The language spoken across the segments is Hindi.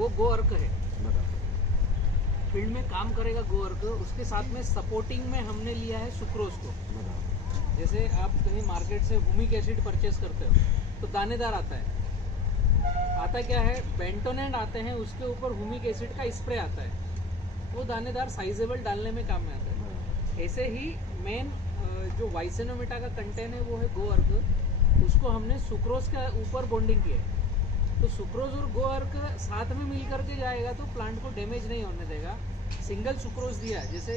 वो गो अर्क है, फील्ड में काम करेगा गो अर्क। उसके साथ में सपोर्टिंग में हमने लिया है सुक्रोज को। जैसे आप कहीं मार्केट से हुमिक एसिड परचेस करते हो तो दानेदार आता है, आता क्या है बेंटोनेंट आते हैं, उसके ऊपर हुमिक एसिड का स्प्रे आता है, वो दानेदार साइजेबल डालने में काम में आता है। ऐसे ही मेन जो वाइसेनोमेटा का कंटेंट है वो है गो अर्क, उसको हमने सुक्रोज के ऊपर बॉन्डिंग किया है। तो सुक्रोज और गो अर्क साथ में मिल करके जाएगा तो प्लांट को डैमेज नहीं होने देगा। सिंगल सुक्रोज दिया, जैसे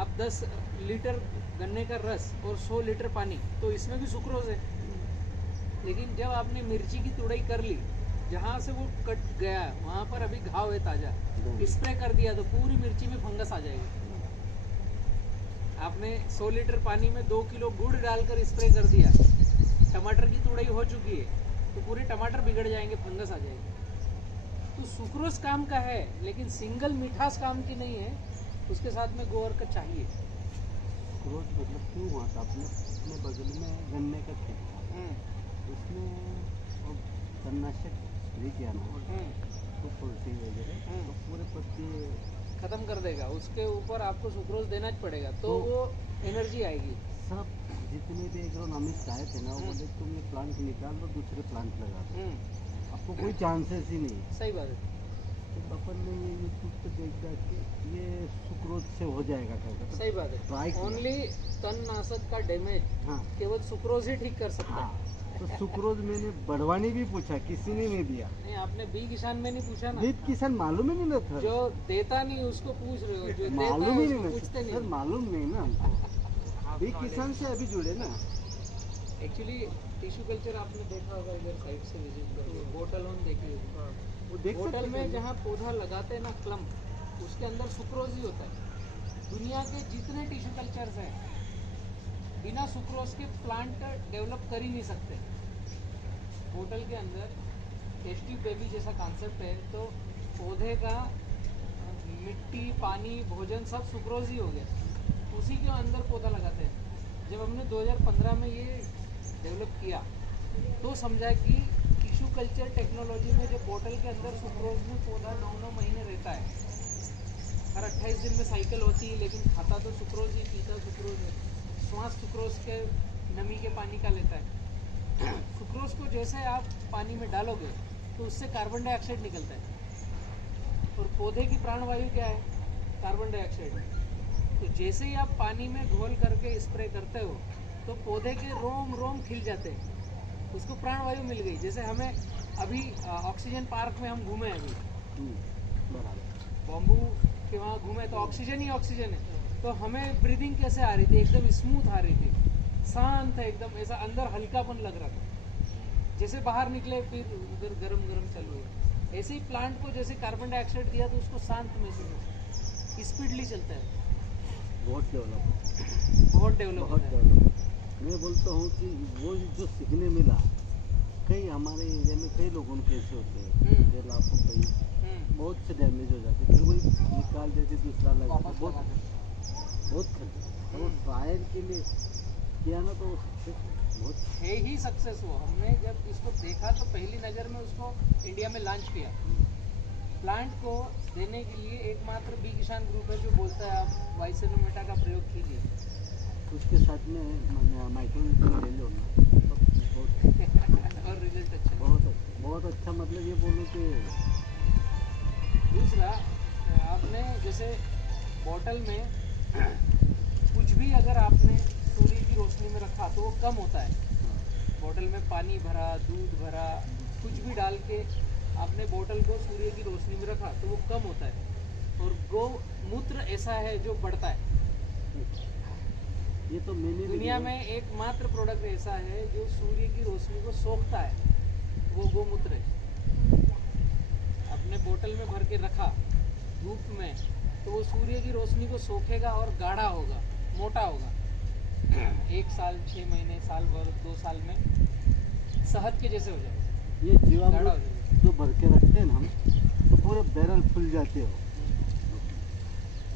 अब 10 लीटर गन्ने का रस और 100 लीटर पानी, तो इसमें भी सुक्रोज है। लेकिन जब आपने मिर्ची की तुड़ाई कर ली, जहाँ से वो कट गया वहाँ पर अभी घाव है ताज़ा, स्प्रे कर दिया तो पूरी मिर्ची में फंगस आ जाएगी। आपने 100 लीटर पानी में 2 किलो गुड़ डालकर स्प्रे कर दिया, टमाटर की तुड़ाई हो चुकी है तो पूरे टमाटर बिगड़ जाएंगे, फंगस आ जाएगी। तो सुक्रोज काम का है लेकिन सिंगल मिठास काम की नहीं है, उसके साथ में गो अर्क चाहिए। सुक्रोज मतलब क्यों हुआ था? अपने बगल में गन्ने का खेत था, उसमें कीटनाशक स्प्रे किया ना तो तुलसी वगैरह तो पूरे पत्ते खत्म कर देगा, उसके ऊपर आपको सुक्रोज देना ही पड़ेगा तो वो एनर्जी आएगी। सब जितने भी एग्रोनॉमिस्ट आए थे ना वो बोले तुम ये प्लांट निकाल लो, दूसरे प्लांट लगा दो, आपको कोई चांसेस ही नहीं। सही बात है। तो अपन ने ये यूट्यूब पे देख के ये सुक्रोज से हो जाएगा क्या? सही बात है। ओनली तणनाशक का डैमेज केवल सुक्रोज ही ठीक कर सकता है। तो सुक्रोज मैंने बढ़वानी भी पूछा, किसी ने नहीं दिया। नहीं, आपने बी किसान में नहीं पूछा ना? बी किसान मालूम ही नहीं था। जो देता नहीं उसको पूछ रहे हो, जो मालूम ही नहीं पूछते नहीं। सर मालूम नहीं ना हमको, बी किसान से अभी जुड़े ना। एक्चुअली टिश्यू कल्चर आपने देखा होगा, इधर साइड से विजिट करो, बोटल ऑन देखिए, वो देख बोटल में जहाँ पौधा लगाते हैं ना क्लम्प, उसके अंदर सुक्रोज ही होता है। दुनिया के जितने टिश्यू कल्चर्स हैं बिना सुक्रोज के प्लांट डेवलप कर ही नहीं सकते। बोतल के अंदर टेस्ट ट्यूब बेबी जैसा कॉन्सेप्ट है, तो पौधे का मिट्टी, पानी, भोजन सब सुक्रोज ही हो गया, उसी के अंदर पौधा लगाते हैं। जब हमने 2015 में ये डेवलप किया तो समझा कि टिश्यू कल्चर टेक्नोलॉजी में जो बोतल के अंदर सुक्रोज में पौधा 9-9 महीने रहता है, हर 28 दिन में साइकिल होती है, लेकिन खाता तो सुक्रोज ही, पीता सुक्रोज है, श्वास सुक्रोज के नमी के पानी का लेता है। सुक्रोज को जैसे आप पानी में डालोगे तो उससे कार्बन डाइऑक्साइड निकलता है, और पौधे की प्राणवायु क्या है? Carbon dioxide. तो जैसे ही आप पानी में घोल करके स्प्रे करते हो तो पौधे के रोम रोम खिल जाते हैं, उसको प्राणवायु मिल गई। जैसे हमें अभी ऑक्सीजन पार्क में हम घूमे, अभी बॉम्बू के वहाँ घूमे तो ऑक्सीजन ही ऑक्सीजन है, तो हमें ब्रीदिंग कैसे आ रही थी? एकदम स्मूथ आ रही थी, शांत है एकदम, ऐसा अंदर हल्कापन लग रहा था। जैसे बाहर निकले फिर उधर गरम गरम चालू हुआ। ऐसे ही प्लांट को जैसे कार्बन डाइऑक्साइड दिया तो उसको शांत महसूस होता, स्पीडली चलता है, बहुत डेवलप होता है। मैं बोलता हूँ कि वो जो सीखने मिला, कई हमारे एरिया में कई लोगों को कैसे होते हैं, लाखों कई बहुत से डैमेज हो जाते, फिर वही निकाल देते, दूसरा लगा, बहुत खर्च। और ट्रायल के लिए किया ना तो बहुत है ही सक्सेस हुआ। हमने जब इसको देखा तो पहली नज़र में उसको इंडिया में लॉन्च किया। प्लांट को देने के लिए एकमात्र बी किसान ग्रुप है जो बोलता है आप वाइसेनोमेटा का प्रयोग कीजिए, उसके साथ में माइक्रोन्यूट्रिएंट ले लो ना और रिजल्ट अच्छा, बहुत अच्छा। मतलब ये बोलो कि दूसरा, आपने जैसे बॉटल में कुछ भी अगर आपने सूर्य की रोशनी में रखा तो वो कम होता है। बोतल में पानी भरा, दूध भरा, कुछ भी डाल के आपने बोतल को सूर्य की रोशनी में रखा तो वो कम होता है। और गौमूत्र ऐसा है जो बढ़ता है। ये तो मैंने दुनिया में एकमात्र प्रोडक्ट ऐसा है जो सूर्य की रोशनी को सोखता है, वो गौमूत्र है। अपने बोतल में भर के रखा धूप में तो वो सूर्य की रोशनी को सोखेगा और गाढ़ा होगा, मोटा होगा। 1 साल, 6 महीने, साल भर, 2 साल में शहद के जैसे हो जाएगा। ये जीवामृत जो भर के रखते हैं ना हम, तो पूरे बैरल फूल जाते हो।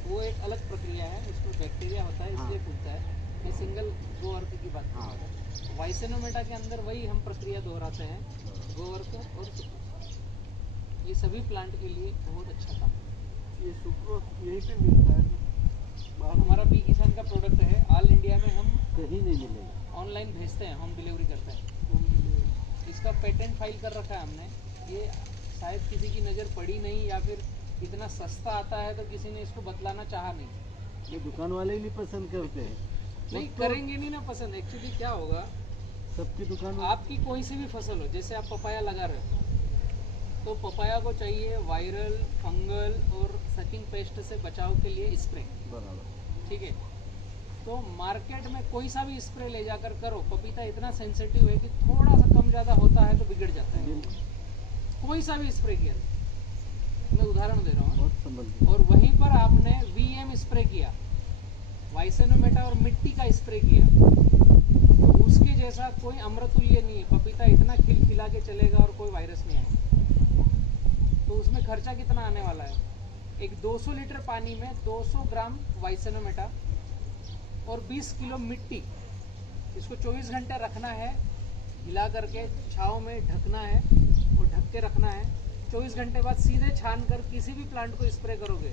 वो एक अलग प्रक्रिया है, उसमें बैक्टीरिया होता है इसलिए फूलता है। ये सिंगल गो अर्क की बात कर रहा था। वाइसेनोमेटा के अंदर वही हम प्रक्रिया दोहराते हैं, गो अर्क और ये सभी प्लांट के लिए बहुत अच्छा काम है। ये सुक्रोज यहीं पे मिलता है बाहर हमारा बी किसान का प्रोडक्ट है, ऑल इंडिया में हम कहीं नहीं मिलेगा। ऑनलाइन भेजते हैं, होम डिलीवरी करते हैं। इसका पेटेंट फाइल कर रखा है हमने। ये शायद किसी की नज़र पड़ी नहीं या फिर इतना सस्ता आता है तो किसी ने इसको बतलाना चाहा नहीं। ये दुकान वाले ही नहीं पसंद करते हैं। नहीं वो तो करेंगे नहीं ना पसंद। एक्चुअली क्या होगा, सबकी दुकान आपकी कोई सी भी फसल हो, जैसे आप पपाया लगा रहे हो तो पपाया को चाहिए वायरल, फंगल और सकिंग पेस्ट से बचाव के लिए स्प्रे, बराबर। ठीक है। तो मार्केट में कोई सा भी स्प्रे ले जाकर करो, पपीता इतना सेंसिटिव है कि थोड़ा सा कम ज़्यादा होता है तो बिगड़ जाता है। कोई सा भी स्प्रे किया, मैं उदाहरण दे रहा हूँ। बहुत संबंधित। और वहीं पर आपने वीएम स्प्रे किया, वाइसेनोमेटा और मिट्टी का स्प्रे किया, तो उसके जैसा कोई अमृतुल्य नहीं है। पपीता इतना खिलखिला के चलेगा और कोई वायरस नहीं आएगा। तो उसमें खर्चा कितना आने वाला है? एक 200 लीटर पानी में 200 ग्राम वाइसेनोमेटा और 20 किलो मिट्टी, इसको 24 घंटे रखना है, हिला करके छाँव में ढकना है और ढक के रखना है। 24 घंटे बाद सीधे छान कर किसी भी प्लांट को स्प्रे करोगे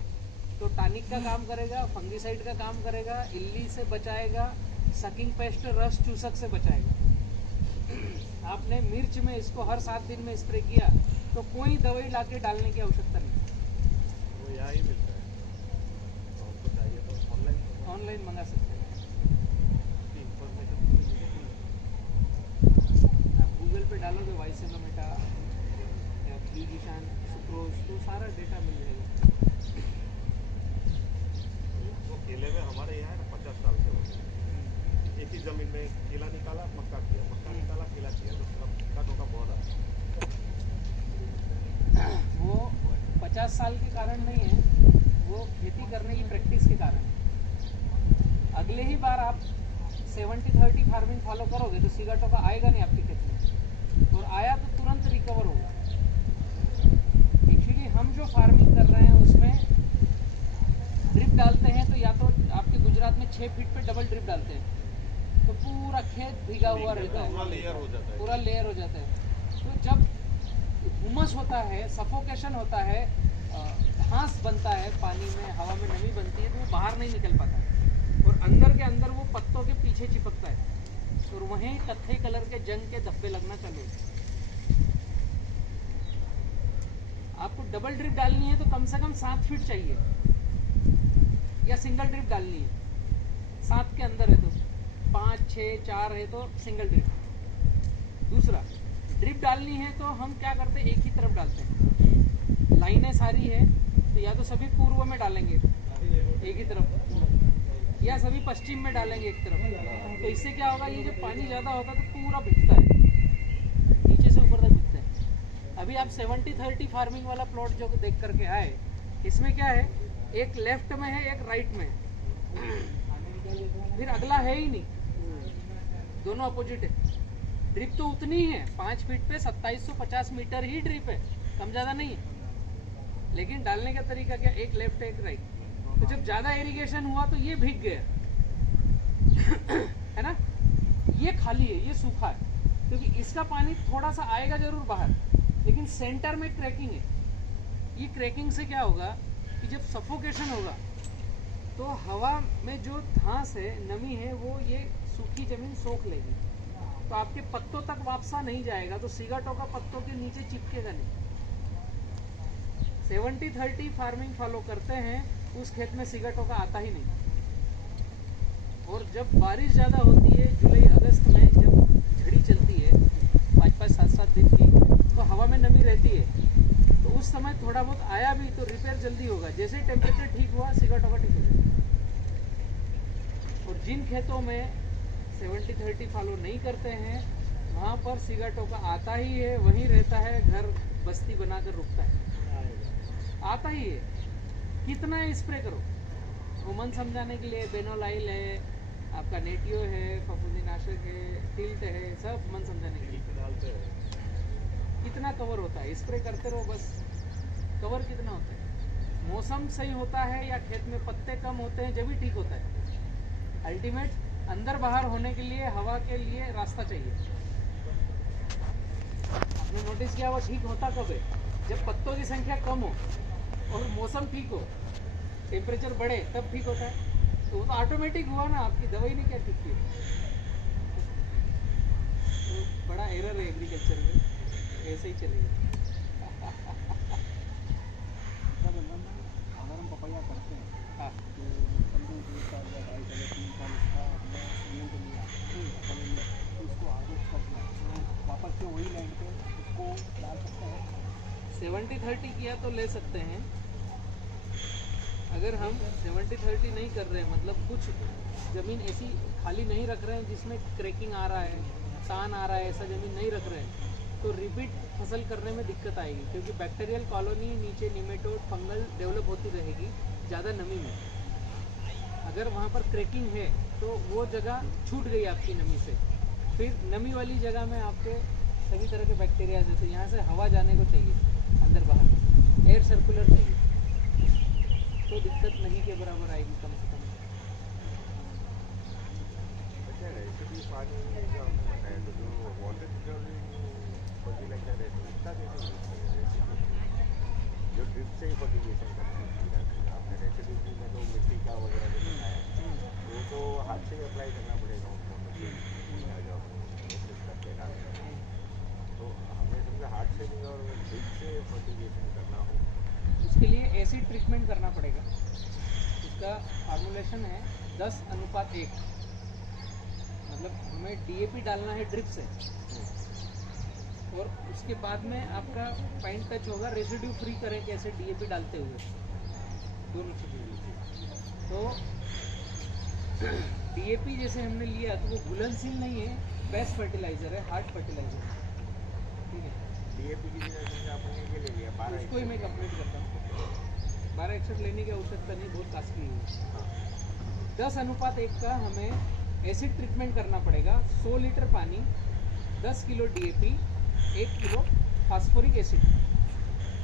तो टॉनिक का काम करेगा, फंगीसाइड का काम करेगा, इल्ली से बचाएगा, सकिंग पेस्ट रस चूसक से बचाएगा। आपने मिर्च में इसको हर 7 दिन में स्प्रे किया तो कोई दवाई लाके डालने की आवश्यकता नहीं। वो यहाँ ही मिलता है, तो आपको चाहिए तो ऑनलाइन मंगा सकते हैं। इंफॉर्मेशन आप गूगल पे डालोगे वाइसेनोमेटा या बी किसान सुक्रोज तो सारा डेटा मिल जाएगा। वो केले में हमारे यहाँ है ना 50 साल से हो गए। एक ही जमीन में केला निकाला, मक्का किया, मक्का निकाला, केला किया, तो मक्का टोका बहुत आता है। वो 50 साल के कारण नहीं है, वो खेती करने की प्रैक्टिस के कारण है। अगले ही बार आप 70-30 फार्मिंग फॉलो करोगे तो सीगा टोका आएगा नहीं आपके खेत में, और आया तो तुरंत रिकवर होगा। एक्चुअली हम जो फार्मिंग कर रहे हैं उसमें ड्रिप डालते हैं, तो या तो आपके गुजरात में 6 फीट पे डबल ड्रिप डालते हैं, तो पूरा खेत भीगा हुआ रहता है, पूरा लेयर हो जाता है। पूरा लेयर हो जाता है। तो जब हुमस होता है, सफोकेशन होता है, घास बनता है पानी में, हवा में नमी बनती है, तो वो बाहर नहीं निकल पाता है और अंदर के अंदर वो पत्तों के पीछे चिपकता है और वहीं कत्थे कलर के जंग के धब्बे लगना चालू होते हैं। आपको डबल ड्रिप डालनी है तो कम से कम 7 फीट चाहिए, या सिंगल ड्रिप डालनी है 7 के अंदर है तो 5, 6, 4 है तो सिंगल ड्रिप। दूसरा, ड्रिप डालनी है तो हम क्या करते हैं, एक ही तरफ डालते हैं। लाइनें सारी है तो या तो सभी पूर्व में डालेंगे एक ही तरफ, या सभी पश्चिम में डालेंगे एक तरफ। तो इससे क्या होगा, ये जो पानी ज़्यादा होता है तो पूरा भिगता है, नीचे से ऊपर तक भिगता है। अभी आप 70-30 फार्मिंग वाला प्लॉट जो देख करके आए, इसमें क्या है, एक लेफ्ट में है, एक राइट में है, फिर अगला है ही नहीं, दोनों अपोजिट है। ड्रिप तो उतनी ही है, 5 फीट पे 2750 मीटर ही ड्रिप है, कम ज़्यादा नहीं है। लेकिन डालने का तरीका क्या, एक लेफ्ट एक राइट। तो जब ज़्यादा इरिगेशन हुआ तो ये भीग गया है ना, ये खाली है, ये सूखा है, क्योंकि इसका पानी थोड़ा सा आएगा जरूर बाहर, लेकिन सेंटर में क्रैकिंग है। ये क्रैकिंग से क्या होगा कि जब सफोकेशन होगा तो हवा में जो घास है, नमी है, वो ये सूखी जमीन सोख लेगी, तो आपके पत्तों तक वापसा नहीं जाएगा, तो सीगा टोका पत्तों के नीचे चिपकेगा नहीं। 70-30 फार्मिंग फॉलो करते हैं, उस खेत में सीगा टोका आता ही नहीं। और जब बारिश ज़्यादा होती है, जुलाई अगस्त में जब झड़ी चलती है 5-5, 7-7 दिन की, तो हवा में नमी रहती है, तो उस समय थोड़ा बहुत आया भी तो रिपेयर जल्दी होगा। जैसे ही टेम्परेचर ठीक हुआ, सीगा टोका ठीक हो जाएगा। और जिन खेतों में 70-30 फॉलो नहीं करते हैं, वहाँ पर सीगा टोका आता ही है, वहीं रहता है, घर बस्ती बनाकर रुकता है, आता ही है। कितना स्प्रे करो, वो मन समझाने के लिए बेनोलाइल है, आपका नेटियो है, फफूंदीनाशक है, टिल्ट है, सब मन समझाने के लिए। डालते हैं, कितना कवर होता है, स्प्रे करते रहो बस। कवर कितना होता है, मौसम सही होता है या खेत में पत्ते कम होते हैं, जब भी ठीक होता है। अल्टीमेट अंदर बाहर होने के लिए, हवा के लिए रास्ता चाहिए। आपने नोटिस किया वो ठीक होता कब है? जब पत्तों की संख्या कम हो और मौसम ठीक हो, टेम्परेचर बढ़े, तब ठीक होता है। तो वो तो ऑटोमेटिक हुआ ना, आपकी दवाई ने क्या ठीक की? तो बड़ा एरर है एग्रीकल्चर में, ऐसे ही चलेगा। अगर हम पपैया करते हैं हाँ, तो समझो 2 साल या 2.5 साल या 3 साल इसका हमने रिजल्ट लिया पपैया में, तो इसको हार्वेस्ट करना वापस से वही लैंड पे उसको डाल सकते हैं। 70-30 किया तो ले सकते हैं। अगर हम 70-30 नहीं कर रहे हैं, मतलब कुछ ज़मीन ऐसी खाली नहीं रख रहे हैं जिसमें क्रैकिंग आ रहा है, सान आ रहा है, ऐसा ज़मीन नहीं रख रहे हैं, तो रिपीट फसल करने में दिक्कत आएगी, क्योंकि बैक्टीरियल कॉलोनी नीचे निमेटोड फंगल डेवलप होती रहेगी ज़्यादा नमी में। अगर वहाँ पर क्रैकिंग है तो वो जगह छूट गई आपकी नमी से, फिर नमी वाली जगह में आपके सभी तरह के बैक्टीरिया जैसे यहाँ से हवा जाने को चाहिए, अंदर बाहर एयर सर्कुलर चाहिए, तो दिक्कत नहीं के बराबर आएगी कम से कम। अच्छा, रेसिपी पानी जो आपने बताया, तो जो वाटर फर्टिलाइजर है तो उसका कैसे यूज करें? रेसिपी जो ड्रिप से ही फर्टिलाइजेशन करते हैं आपने रेसिपी में तो मिट्टी का वगैरह जो बताया वो तो हाथ से ही अप्लाई करना पड़ेगा उसको, जो प्रोसेस करके डालते हैं। तो हमें समझा हाथ से नहीं और ड्रिप से फर्टिलाइजेशन करना हो, उसके लिए एसिड ट्रीटमेंट करना पड़ेगा। उसका फार्मूलेशन है 10:1, मतलब हमें डीएपी डालना है ड्रिप से, और उसके बाद में आपका फाइन टच होगा रेसिड्यू फ्री करें कैसे डीएपी डालते हुए, दोनों चीज़ें। तो डीएपी जैसे हमने लिया तो वो घुलनशील नहीं है, बेस्ट फर्टिलाइजर है, हार्ड फर्टिलाइजर है, ठीक है। डीएपी की जगह समझा आपने ये ले लिया 12 उसको ही मैं कंप्लीट करता हूँ। 12 लेने की आवश्यकता नहीं, बहुत कास्टली है। 10:1 का हमें एसिड ट्रीटमेंट करना पड़ेगा। 100 लीटर पानी, 10 kilo DAP, 1 kilo phosphoric acid,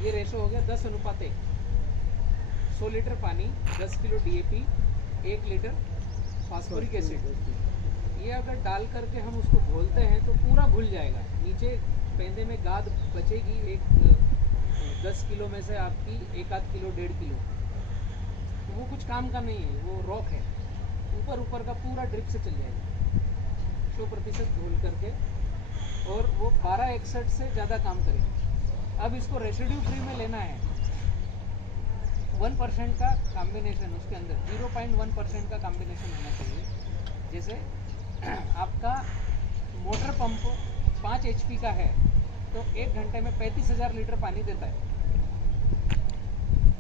ये रेशो हो गया 10:1। 100 लीटर पानी, 10 kilo DAP, 1 litre phosphoric acid, ये अगर डाल करके हम उसको घोलते हैं तो पूरा घुल जाएगा। नीचे पेंदे में गाद बचेगी, एक 10 किलो में से आपकी 1-8 किलो 1.5 किलो, तो वो कुछ काम का नहीं है, वो रॉक है। ऊपर का पूरा ड्रिप से चल जाएगा 100% घोल करके, और वो 1261 से ज़्यादा काम करेगी। अब इसको रेसिड्यू फ्री में लेना है। 1% का कॉम्बिनेशन उसके अंदर, 0.1% का कॉम्बिनेशन होना चाहिए। जैसे आपका मोटर पंप 5 HP का है तो 1 घंटे में 35,000 लीटर पानी देता है,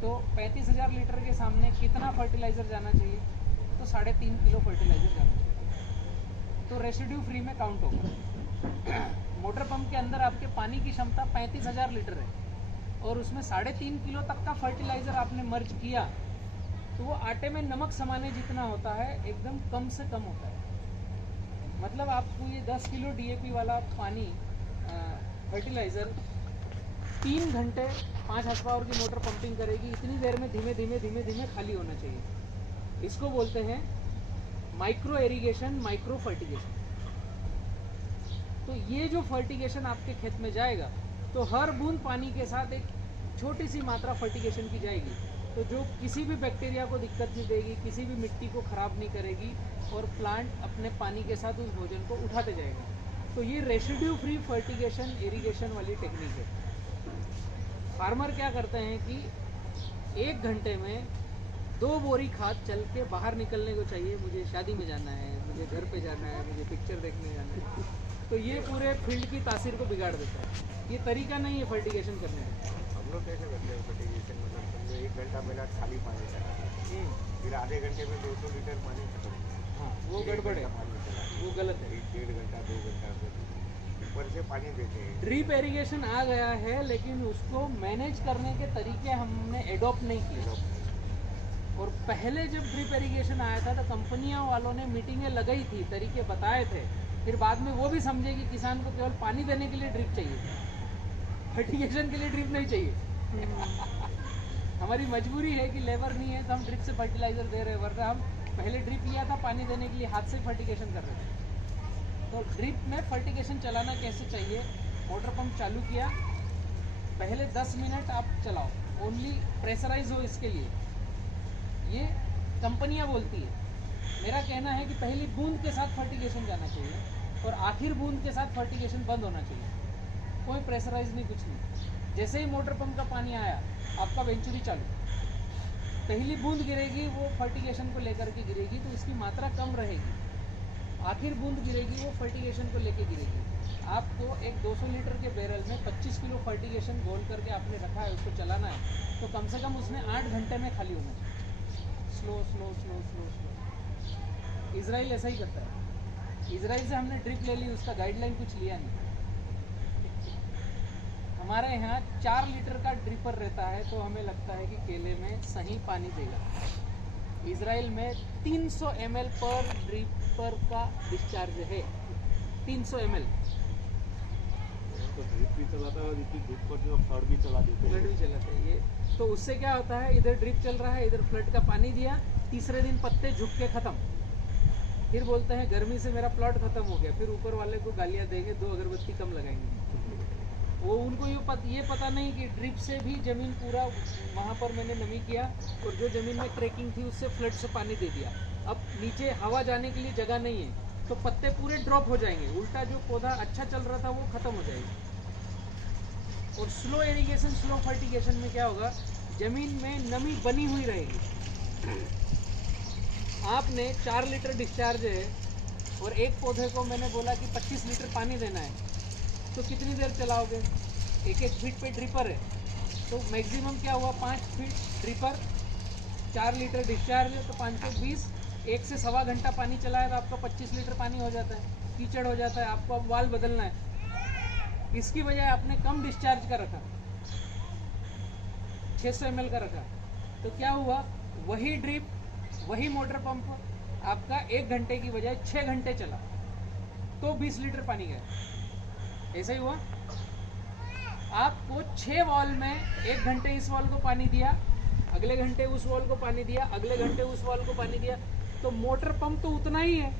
तो 35,000 लीटर के सामने कितना फर्टिलाइज़र जाना चाहिए? तो 3.5 किलो फर्टिलाइज़र जाना चाहिए, तो रेसिड्यू फ्री में काउंट होगा। मोटर पंप के अंदर आपके पानी की क्षमता 35,000 लीटर है, और उसमें 3.5 किलो तक का फर्टिलाइज़र आपने मर्ज किया, तो वो आटे में नमक समाने जितना होता है, एकदम कम से कम होता है। मतलब आपको ये 10 किलो डीएपी वाला पानी फर्टिलाइज़र 3 घंटे 5 हॉर्स पावर की मोटर पंपिंग करेगी, इतनी देर में धीमे धीमे खाली होना चाहिए। इसको बोलते हैं माइक्रो इरिगेशन, माइक्रो फर्टिगेशन। तो ये जो फर्टिगेशन आपके खेत में जाएगा, तो हर बूंद पानी के साथ एक छोटी सी मात्रा फर्टिगेशन की जाएगी, तो जो किसी भी बैक्टीरिया को दिक्कत नहीं देगी, किसी भी मिट्टी को ख़राब नहीं करेगी, और प्लांट अपने पानी के साथ उस भोजन को उठाते जाएगा। तो ये रेसिड्यू फ्री फर्टिगेशन इरिगेशन वाली टेक्निक है। फार्मर क्या करते हैं कि 1 घंटे में 2 बोरी खाद चल के बाहर निकलने को चाहिए, मुझे शादी में जाना है, मुझे घर पे जाना है, मुझे पिक्चर देखने जाना है, तो ये पूरे फील्ड की तासीर को बिगाड़ देता है। ये तरीका नहीं है फर्टिगेशन करने का। हम लोग कैसे करते हैं फर्टिलाइजेशन? मतलब समझो 1 घंटा पहले खाली पानी चला, फिर आधे घंटे में 200 लीटर पानी खत्म, हाँ, वो गड़बड़ है, पानी चला, वो गलत है। 1-1.5 घंटा 2 घंटा ऊपर से पानी देते हैं। ड्रिप इरिगेशन आ गया है, लेकिन उसको मैनेज करने के तरीके हमने एडॉप्ट नहीं किए। और पहले जब ड्रिप इरिगेशन आया था तो कंपनियों वालों ने मीटिंगें लगाई थी, तरीके बताए थे, फिर बाद में वो भी समझे कि किसान को केवल पानी देने के लिए ड्रिप चाहिए, फर्टिगेशन के लिए ड्रिप नहीं चाहिए। हमारी मजबूरी है कि लेबर नहीं है तो हम ड्रिप से फर्टिलाइजर दे रहे हैं, वरना हम पहले ड्रिप लिया था पानी देने के लिए, हाथ से फर्टिगेशन कर रहे थे। तो ड्रिप में फर्टिगेशन चलाना कैसे चाहिए, मोटर पंप चालू किया, पहले 10 मिनट आप चलाओ, ओनली प्रेशराइज हो इसके लिए, ये कंपनियां बोलती है। मेरा कहना है कि पहली बूंद के साथ फर्टिगेशन जाना चाहिए और आखिर बूंद के साथ फर्टिगेशन बंद होना चाहिए, कोई प्रेशराइज नहीं, कुछ नहीं। जैसे ही मोटर पंप का पानी आया, आपका वेंचुरी चालू, पहली बूंद गिरेगी वो फर्टिगेशन को लेकर के गिरेगी, तो इसकी मात्रा कम रहेगी। आखिर बूंद गिरेगी वो फर्टिगेशन को लेके गिरेगी। आपको एक 200 लीटर के बैरल में 25 किलो फर्टिगेशन घोल करके आपने रखा है, उसको चलाना है, तो कम से कम उसने 8 घंटे में खाली होना चाहिए। Slow slow slow slow slow. Israel ऐसा ही करता है। इजराइल से हमने ड्रिप ले ली, उसका गाइडलाइन कुछ लिया नहीं। हमारे यहाँ 4 लीटर का ड्रिपर रहता है, तो हमें लगता है कि केले में सही पानी देगा। इजराइल में 300 ml पर ड्रिपर का डिस्चार्ज है, 300 ml। तो ड्रिप भी चलाता है और इसी ड्रिप पर जो फ्लड भी चला देते फ्लड भी चलाते हैं ये। तो उससे क्या होता है, इधर ड्रिप चल रहा है, इधर फ्लड का पानी दिया, तीसरे दिन पत्ते झुक के खत्म। फिर बोलते हैं गर्मी से मेरा प्लॉट खत्म हो गया, फिर ऊपर वाले को गालियाँ देंगे, 2 अगरबत्ती कम लगाएंगे। वो उनको ये पता नहीं कि ड्रिप से भी ज़मीन पूरा, वहाँ पर मैंने नमी किया और जो ज़मीन में क्रैकिंग थी उससे फ्लड से पानी दे दिया। अब नीचे हवा जाने के लिए जगह नहीं है, तो पत्ते पूरे ड्रॉप हो जाएंगे, उल्टा जो पौधा अच्छा चल रहा था वो खत्म हो जाएगा। और स्लो इरिगेशन, स्लो फर्टिगेशन में क्या होगा, ज़मीन में नमी बनी हुई रहेगी। आपने 4 लीटर डिस्चार्ज है और एक पौधे को मैंने बोला कि 25 लीटर पानी देना है, तो कितनी देर चलाओगे? 1-1 फीट पे ड्रिपर है, तो मैक्सिमम क्या हुआ, 5 फीट ड्रिपर, 4 लीटर डिस्चार्ज है, तो 5 से 20, 1 से सवा घंटा पानी चलाया तो आपका 25 लीटर पानी हो जाता है, कीचड़ हो जाता है। आपको अब वाल बदलना है, इसकी बजाय आपने कम डिस्चार्ज का रखा, 600 ml का रखा, तो क्या हुआ, वही ड्रिप, वही मोटर पंप आपका 1 घंटे की बजाय 6 घंटे चला, तो 20 लीटर पानी गया। ऐसा ही हुआ। आपको 6 वॉल में 1 घंटे इस वॉल को पानी दिया, अगले घंटे उस वॉल को पानी दिया, अगले घंटे उस वॉल को पानी दिया, तो मोटर पंप तो उतना ही है,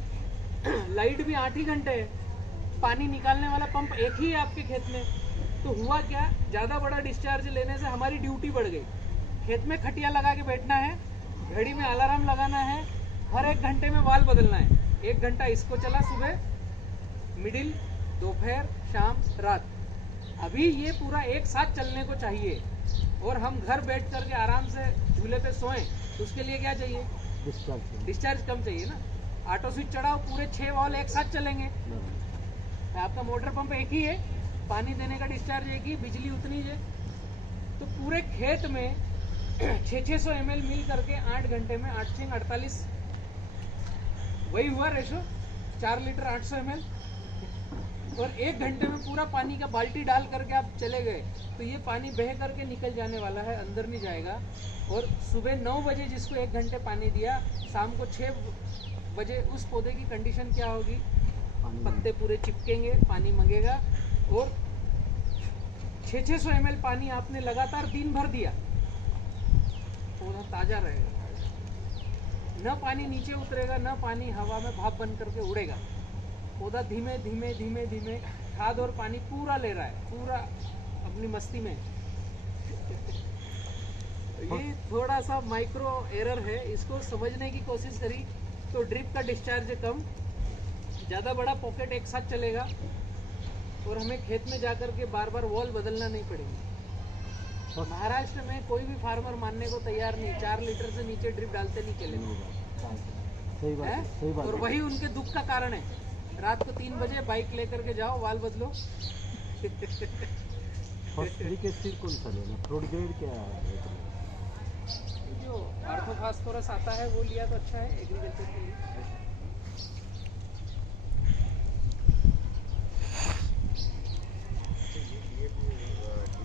लाइट भी 8 ही घंटे है, पानी निकालने वाला पंप एक ही है आपके खेत में। तो हुआ क्या, ज़्यादा बड़ा डिस्चार्ज लेने से हमारी ड्यूटी बढ़ गई। खेत में खटिया लगा के बैठना है, घड़ी में अलार्म लगाना है, हर 1 घंटे में वाल बदलना है। 1 घंटा इसको चला, सुबह, मिडिल, दोपहर, शाम, रात। अभी ये पूरा एक साथ चलने को चाहिए और हम घर बैठ करके आराम से झूले पे सोएं, तो उसके लिए क्या चाहिए, डिस्चार्ज कम चाहिए ना। ऑटो स्विच चढ़ाओ, पूरे 6 वॉल एक साथ चलेंगे। आपका मोटर पंप एक ही है, पानी देने का डिस्चार्ज एक ही, बिजली उतनी है, तो पूरे खेत में 600 ml मिल करके 8 घंटे में 8 से 48, वही हुआ रेशो, 4 लीटर 800 ml। और 1 घंटे में पूरा पानी का बाल्टी डाल करके आप चले गए, तो ये पानी बह करके निकल जाने वाला है, अंदर नहीं जाएगा। और सुबह 9 बजे जिसको 1 घंटे पानी दिया, शाम को 6 बजे उस पौधे की कंडीशन क्या होगी, पत्ते पूरे चिपकेंगे, पानी मंगेगा। और 600 ml पानी आपने लगातार दिन भर दिया, पौधा ताज़ा रहेगा, न पानी नीचे उतरेगा, न पानी हवा में भाप बन करके उड़ेगा। पौधा धीमे धीमे धीमे धीमे खाद और पानी पूरा ले रहा है, पूरा अपनी मस्ती में। ये थोड़ा सा माइक्रो एरर है, इसको समझने की कोशिश करी तो ड्रिप का डिस्चार्ज कम, ज़्यादा बड़ा पॉकेट एक साथ चलेगा और हमें खेत में जाकर के बार बार वॉल बदलना नहीं पड़ेगी। महाराष्ट्र में कोई भी फार्मर मानने को तैयार नहीं, 4 लीटर से नीचे ड्रिप डालते नहीं चलेंगे। सही बात है, सही बात और है। वही उनके दुख का कारण है। रात को 3 बजे बाइक लेकर के जाओ, वाल बदलो। फॉस्फोरिक एसिड कौन सा लेना, फ्रूट ग्रेड क्या है? जो ऑर्थोफॉस्फोरस आता है वो लिया तो अच्छा है एग्रीकल्चर के लिए।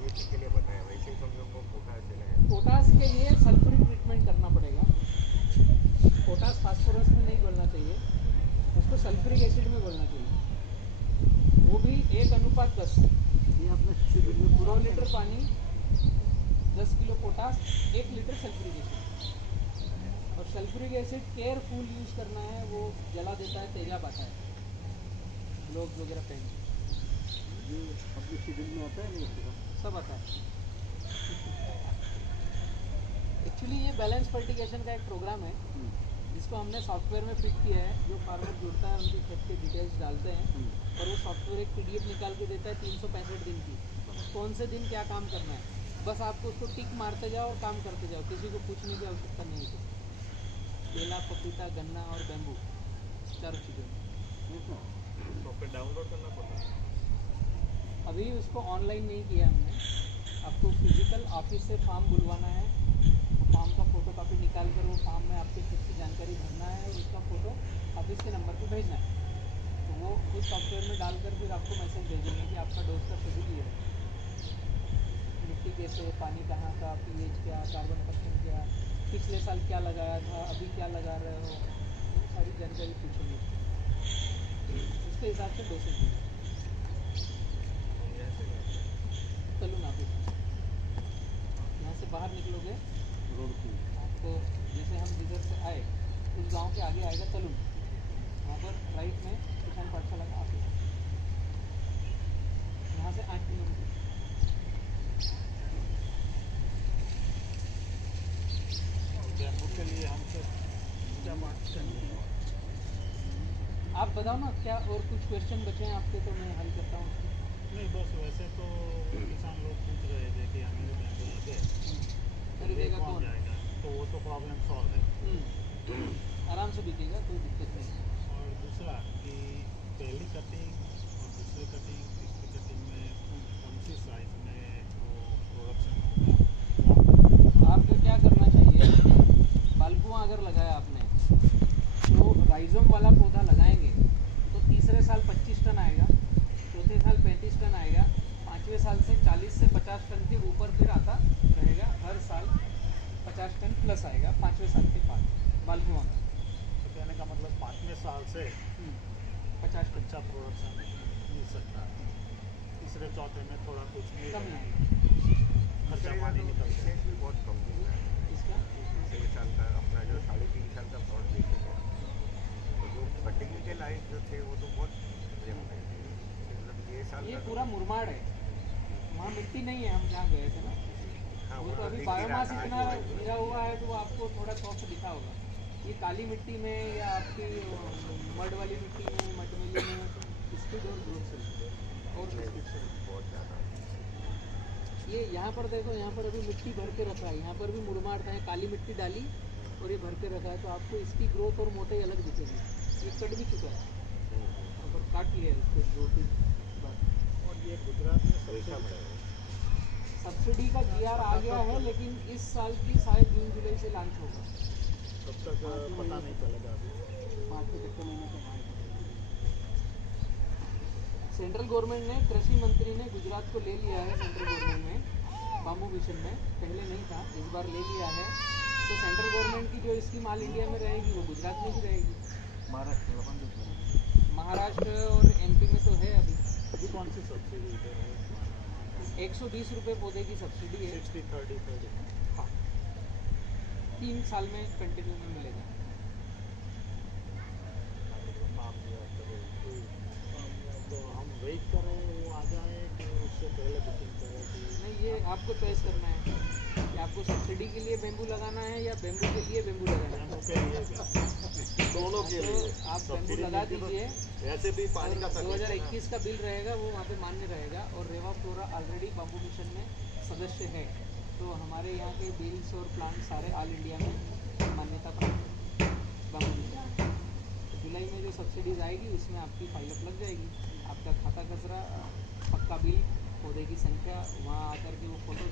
DAP के लिए बताया, वैसे ही हम लोग को पोटास देना है। पोटास के लिए सल्फ्यूरिक ट्रीटमेंट करना पड़ेगा, पोटास फास्फोरस में नहीं घोलना चाहिए, उसको सल्फ्यूरिक एसिड में घोलना चाहिए, वो भी 1:10। ये अपना शेड्यूल में पूरा 2 लीटर पानी, 10 kilo potash, 1 litre sulphuric acid. और सल्फ्यूरिक एसिड केयरफुल यूज़ करना है, वो जला देता है, तेजाब आता है, ग्लोव्स वगैरह पहन। ये अपने शेड्यूल में आता है नहीं पूरा? सब आता है। एक्चुअली ये बैलेंस फर्टिगेशन का एक प्रोग्राम है जिसको हमने सॉफ्टवेयर में फिट किया है। जो फार्मर जुड़ता है उनकी खेत के डिटेल्स डालते हैं और वो सॉफ्टवेयर एक PDF निकाल के देता है 365 दिन की, कौन से दिन क्या काम करना है। बस आपको उसको टिक मारते जाओ और काम करते जाओ, किसी को पूछने की आवश्यकता नहीं है। केला, पपीता, गन्ना और बैम्बू, 4 चीज़ें। सॉफ्टवेयर डाउनलोड करना पड़ता है। अभी उसको ऑनलाइन नहीं किया हमने, आपको फिजिकल ऑफिस से फॉर्म बुलवाना है, फॉर्म का फोटो कापी निकाल कर वो फॉर्म में आपके खेत की जानकारी भरना है और उसका फ़ोटो ऑफिस के नंबर पे भेजना है। तो वो उस सॉफ्टवेयर में डालकर फिर आपको मैसेज भेजेंगे कि आपका डोज का शेड्यूल ये है, मिट्टी कैसे, पानी कहाँ का, pH क्या, कार्बन परसेंट क्या, पिछले साल क्या लगाया था, अभी क्या लगा रहे हो, वो सारी जानकारी पूछेंगे। उसके हिसाब से डोसेज देंगे। चलूँ ना फिर यहाँ से बाहर निकलोगे रोड की आपको, जैसे हम जिधर से आए उस गांव के आगे आएगा तलुन, वहाँ पर राइट में किसान पाठशाला का ऑफिस है। यहाँ से 8 किलोमीटर। बैम्बू के लिए हमसे क्या बात करनी है? आप बताओ ना क्या और कुछ क्वेश्चन बचे हैं आपके तो मैं हल करता हूँ। नहीं, बस वैसे तो किसान लोग पूछ रहे थे कि हमें बैम्बू लगे खरीदेगा कौन कौन? जाएगा, तो वो तो प्रॉब्लम सॉल्व है। आराम से बिकेगा, कोई दिक्कत नहीं। और दूसरा कि पहली कटिंग और दूसरी कटिंग, तीसरी कटिंग में कौन सी साइज में वो प्रोडक्शन होगा? आपको क्या करना चाहिए, बालकुआं अगर लगाया आपने तो राइजोम वाला पौधा लगाएंगे तो तीसरे साल 25 टन आएगा, चौथे साल 35 टन आएगा, पाँचवें साल से 40 से 50 टन के ऊपर फिर आता रहेगा। हर साल 50 टन प्लस आएगा 5वें साल के बाद बालकुआं का। तो कहने का मतलब 5वें साल से 50 टन अच्छा प्रोडक्शन मिल सकता है। तीसरे चौथे में थोड़ा कुछ नहीं कम होगा, नहीं। खर्चा पानी निकलता है। डिस्टेंस भी बहुत कम दिखता है। इसका तीसरे साल का अपना जो 3.5 साल का प्लॉट देखेगा तो जो कटिंग के लायक जो थे वो तो बहुत प्रेम थे। मतलब ये साल ये का पूरा मुरमाड़ है, वहाँ मिट्टी नहीं है। हम जहाँ गए थे ना, हाँ, वो तो अभी दिख ही रहा बायोमास था, इतना आजू-बाजू। गिरा हुआ है तो वो आपको थोड़ा सॉफ्ट दिखा होगा। ये काली मिट्टी में या आपकी मड वाली मिट्टी में, मटमिली में स्पीड और ग्रोथ चलती है और स्पीड से। बहुत ज़्यादा ये यहाँ पर देखो, यहाँ पर अभी मिट्टी भर के रखा है, यहाँ पर भी मुरमाड़ था, काली मिट्टी डाली और ये भर के रखा है तो आपको इसकी ग्रोथ और मोटाई अलग दिखेगी। ये कट भी चुका है, अगर काट लिया है इसको 2-3 बार। और ये गुजरात में पैसा सबसे बढ़ेगा। सब्सिडी का GR आ गया है, लेकिन इस साल की शायद जून जुलाई से लॉन्च होगा। तब तक पता नहीं चलेगा अभी। मार्च के छठे महीने तक आएगा। सेंट्रल गवर्नमेंट ने, कृषि मंत्री ने गुजरात को ले लिया है सेंट्रल गवर्नमेंट में, बाम्बू मिशन में। पहले नहीं था, इस बार ले लिया है। तो सेंट्रल गवर्नमेंट की जो स्कीम ऑल इंडिया में रहेगी वो गुजरात में भी रहेगी। महाराष्ट्र और MP में तो है अभी। अभी कौन सी सब्सिडी दे रहे हैं? 120 रुपये पौधे की सब्सिडी है। 60-30-30। हाँ, 3 साल में कंटिन्यू में मिलेगा। नाम दिया तो हम वेट करें वो आ जाए कि उससे पहले बुकिंग करें कि नहीं, ये आपको चॉइस करना है कि आपको सब्सिडी के लिए बेम्बू लगाना है या बेम्बू के लिए बेम्बू लगाना है। बैम्बू के लिए भी। दोनों के लिए तो आप बेम्बू लगा दीजिए। वैसे भी पानी का और तकलीफ है। 2021 का बिल रहेगा वो वहाँ पे मान्य रहेगा। और रेवा फ्लोरा ऑलरेडी बाम्बू मिशन में सदस्य है, तो हमारे यहाँ के बिल्स और प्लांट सारे ऑल इंडिया में मान्यता प्राप्त है बाम्बू मिशन। तो जुलाई में जो सब्सिडीज आएगी उसमें आपकी फाइलअप लग जाएगी, आपका खाता कचरा, पक्का बिल, पौधे की संख्या, वहाँ आकर के वो फोटो